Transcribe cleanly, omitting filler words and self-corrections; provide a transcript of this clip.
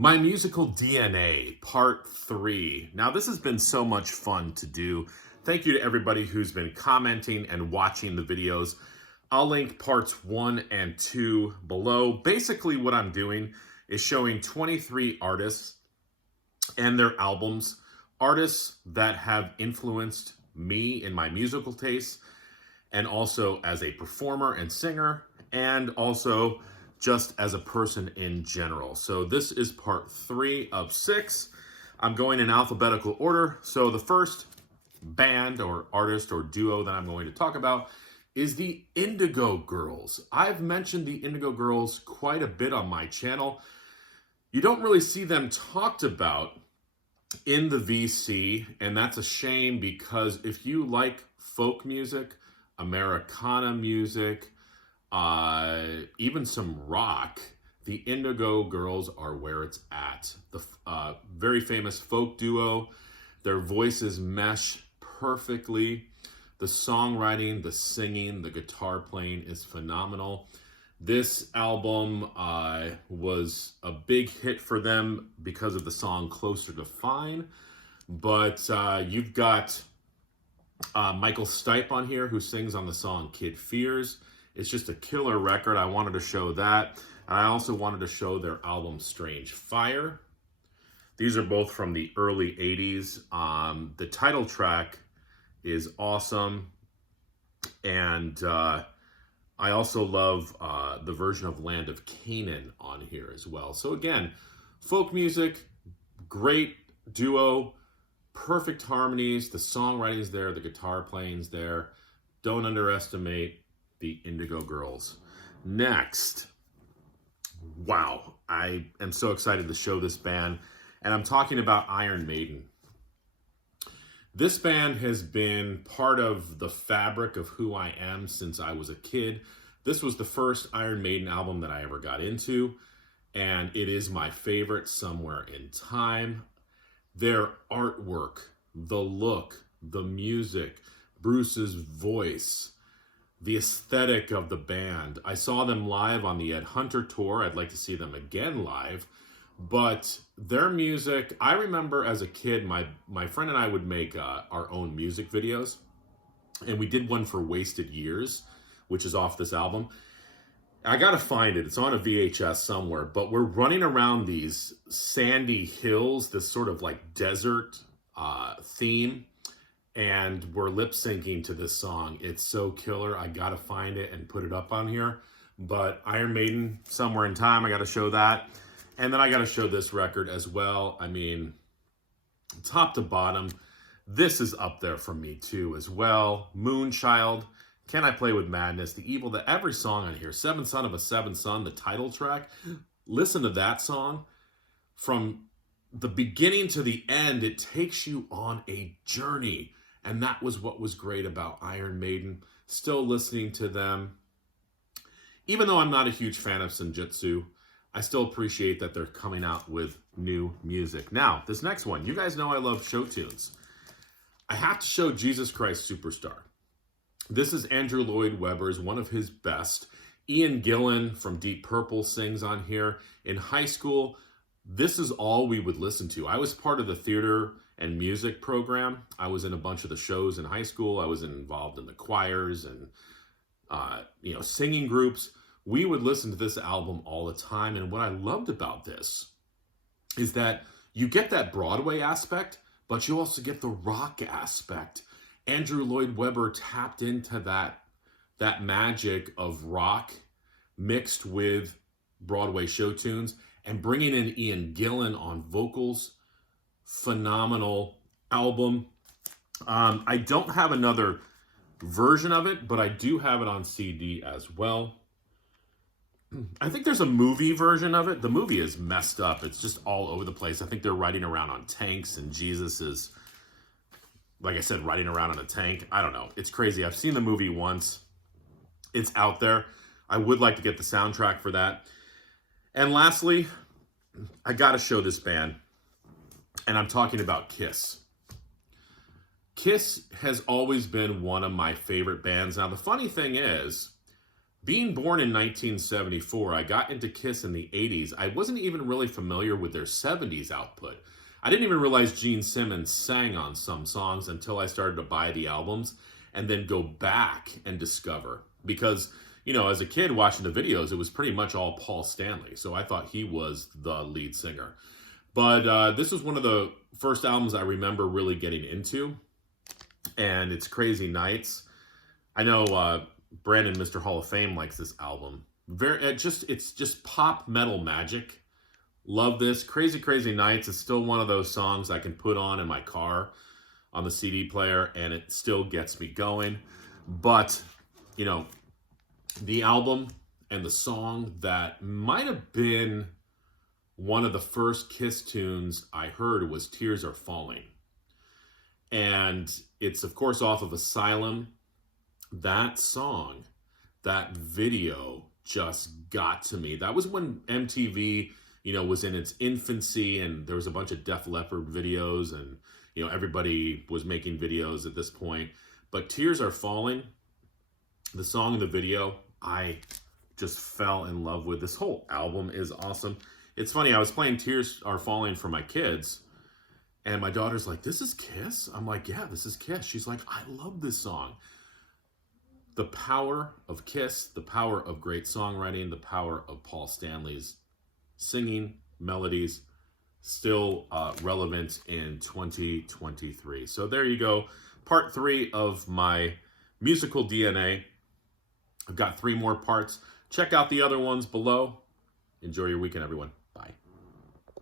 My musical DNA, part 3. Now, this has been so much fun to do. Thank you to everybody who's been commenting and watching the videos. I'll link parts 1 and 2 below. Basically, what I'm doing is showing 23 artists and their albums, artists that have influenced me in my musical tastes, and also as a performer and singer, and also just as a person in general. So this is part 3 of 6. I'm going in alphabetical order. So the first band or artist or duo that I'm going to talk about is the Indigo Girls. I've mentioned the Indigo Girls quite a bit on my channel. You don't really see them talked about in the VC, and that's a shame because if you like folk music, Americana music, even some rock, the Indigo Girls are where it's at. The very famous folk duo. Their voices mesh perfectly. The songwriting, the singing, the guitar playing is phenomenal. This album was a big hit for them because of the song Closer to Fine. But you've got Michael Stipe on here who sings on the song Kid Fears. It's just a killer record. I wanted to show that. And I also wanted to show their album Strange Fire. These are both from the early 80s. The title track is awesome. And I also love the version of Land of Canaan on here as well. So again, folk music, great duo, perfect harmonies. The songwriting's there, the guitar playing's there. Don't underestimate the Indigo Girls. Next, wow, I am so excited to show this band, and I'm talking about Iron Maiden. This band has been part of the fabric of who I am since I was a kid. This was the first Iron Maiden album that I ever got into, and it is my favorite somewhere in time. Their artwork, the look, the music, Bruce's voice, the aesthetic of the band. I saw them live on the Ed Hunter tour. I'd like to see them again live. But their music, I remember as a kid, my friend and I would make our own music videos. And we did one for Wasted Years, which is off this album. I gotta find it. It's on a VHS somewhere. But we're running around these sandy hills, this sort of like desert theme. And we're lip syncing to this song. It's so killer. I gotta find it and put it up on here. But Iron Maiden, somewhere in time, I gotta show that. And then I gotta show this record as well. I mean, top to bottom, this is up there for me too as well. Moonchild, Can I Play with Madness, The Evil, that every song on here, Seventh Son of a Seventh Son, the title track. Listen to that song. From the beginning to the end, it takes you on a journey. And that was what was great about Iron Maiden. Still listening to them. Even though I'm not a huge fan of Senjutsu, I still appreciate that they're coming out with new music. Now, this next one, you guys know I love show tunes. I have to show Jesus Christ Superstar. This is Andrew Lloyd Webber's, one of his best. Ian Gillan from Deep Purple sings on here. In high school, this is all we would listen to. I was part of the theater and music program. I was in a bunch of the shows in high school. I was involved in the choirs and singing groups. We would listen to this album all the time. And what I loved about this is that you get that Broadway aspect, but you also get the rock aspect. Andrew Lloyd Webber tapped into that magic of rock mixed with Broadway show tunes, and bringing in Ian Gillan on vocals. Phenomenal album. I don't have another version of it, but I do have it on CD as well. I think there's a movie version of it. The movie is messed up. It's just all over the place. I think they're riding around on tanks, and Jesus is, like I said, riding around on a tank. I don't know. It's crazy. I've seen the movie once. It's out there. I would like to get the soundtrack for that. And lastly, I got to show this band, and I'm talking about Kiss. Kiss has always been one of my favorite bands. Now, the funny thing is, Being born in 1974, I got into Kiss in the 80s. I wasn't even really familiar with their 70s output. I didn't even realize Gene Simmons sang on some songs until I started to buy the albums and then go back and discover. Because, you know, as a kid watching the videos, it was pretty much all Paul Stanley. So I thought he was the lead singer. But this was one of the first albums I remember really getting into. And it's Crazy Nights. I know Brandon, Mr. Hall of Fame, likes this album. It's just pop metal magic. Love this. Crazy Crazy Nights is still one of those songs I can put on in my car on the CD player, and it still gets me going. But, you know, the album and the song that might have been one of the first Kiss tunes I heard was Tears Are Falling. And it's, of course, off of Asylum. That song, that video just got to me. That was when MTV, you know, was in its infancy, and there was a bunch of Def Leppard videos, and, you know, everybody was making videos at this point. But Tears Are Falling, the song and the video, I just fell in love with. This whole album is awesome. It's funny, I was playing Tears Are Falling for my kids, and my daughter's like, "This is Kiss?" I'm like, "Yeah, this is Kiss." She's like, "I love this song." The power of Kiss, the power of great songwriting, the power of Paul Stanley's singing, melodies, still relevant in 2023. So there you go. Part 3 of my musical DNA. I've got 3 more parts. Check out the other ones below. Enjoy your weekend, everyone.